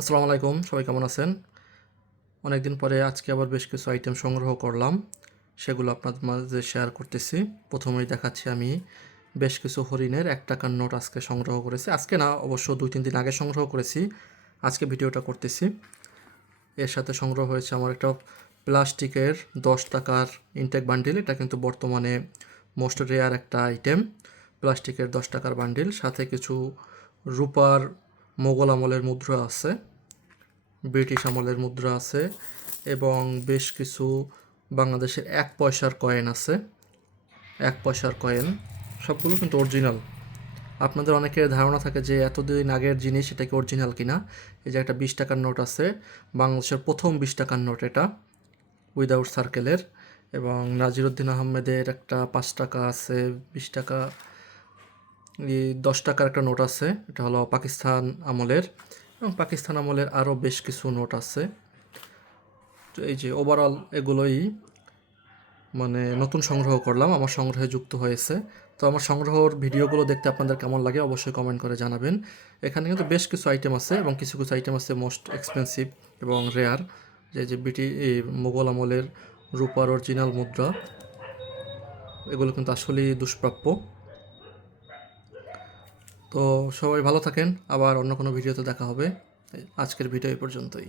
আসসালামু আলাইকুম, সবাই কেমন আছেন? অনেকদিন পরে আজকে আবার বেশ কিছু আইটেম সংগ্রহ করলাম, সেগুলো আপনাদের মাঝে শেয়ার করতেছি। প্রথমেই দেখাচ্ছি আমি বেশ কিছু হরিণের ১ টাকার নোট আজকে সংগ্রহ করেছি। আজকে না, অবশ্য ২-৩ দিন আগে সংগ্রহ করেছি, আজকে ভিডিওটা করতেছি। এর সাথে সংগ্রহ হয়েছে আমার একটা প্লাস্টিকের ১০ টাকার ইনটেক বান্ডিল। এটা কিন্তু বর্তমানে মোস্ট রেয়ার একটা আইটেম, প্লাস্টিকের ১০ টাকার বান্ডিল। সাথে কিছু রূপার মোগল আমলের মুদ্রা আছে, ব্রিটিশ আমলের মুদ্রা আছে এবং বেশ কিছু বাংলাদেশের ১ পয়সার কয়েন আছে। ১ পয়সার কয়েন সবগুলো কিন্তু অরিজিনাল। আপনাদের অনেকের ধারণা থাকে যে এতদিন আগের জিনিস, এটা কি অরিজিনাল কিনা। এই যে একটা ২০ টাকার নোট আছে, বাংলাদেশের প্রথম ২০ টাকার নোট এটা, উইদাউট সার্কেলের। এবং নাজিরুদ্দিন আহমেদের একটা ৫ টাকা আছে, ২০ টাকা, ১০ টাকার একটা নোট আছে, এটা হলো পাকিস্তান আমলের। এবং পাকিস্তান আমলের আরও বেশ কিছু নোট আছে। তো এই যে ওভারঅল এগুলোই মানে নতুন সংগ্রহ করলাম, আমার সংগ্রহে যুক্ত হয়েছে। তো আমার সংগ্রহর ভিডিওগুলো দেখতে আপনাদের কেমন লাগে অবশ্যই কমেন্ট করে জানাবেন। এখানে কিন্তু বেশ কিছু আইটেম আছে এবং কিছু কিছু আইটেম আছে মোস্ট এক্সপেন্সিভ এবং রেয়ার, যে মোগল আমলের রূপার অরিজিনাল মুদ্রা। এগুলো কিন্তু আসলেই দুষ্প্রাপ্য। তো সবাই ভালো থাকেন, আবার অন্য কোনো ভিডিওতে দেখা হবে। আজকের ভিডিও এই পর্যন্তই।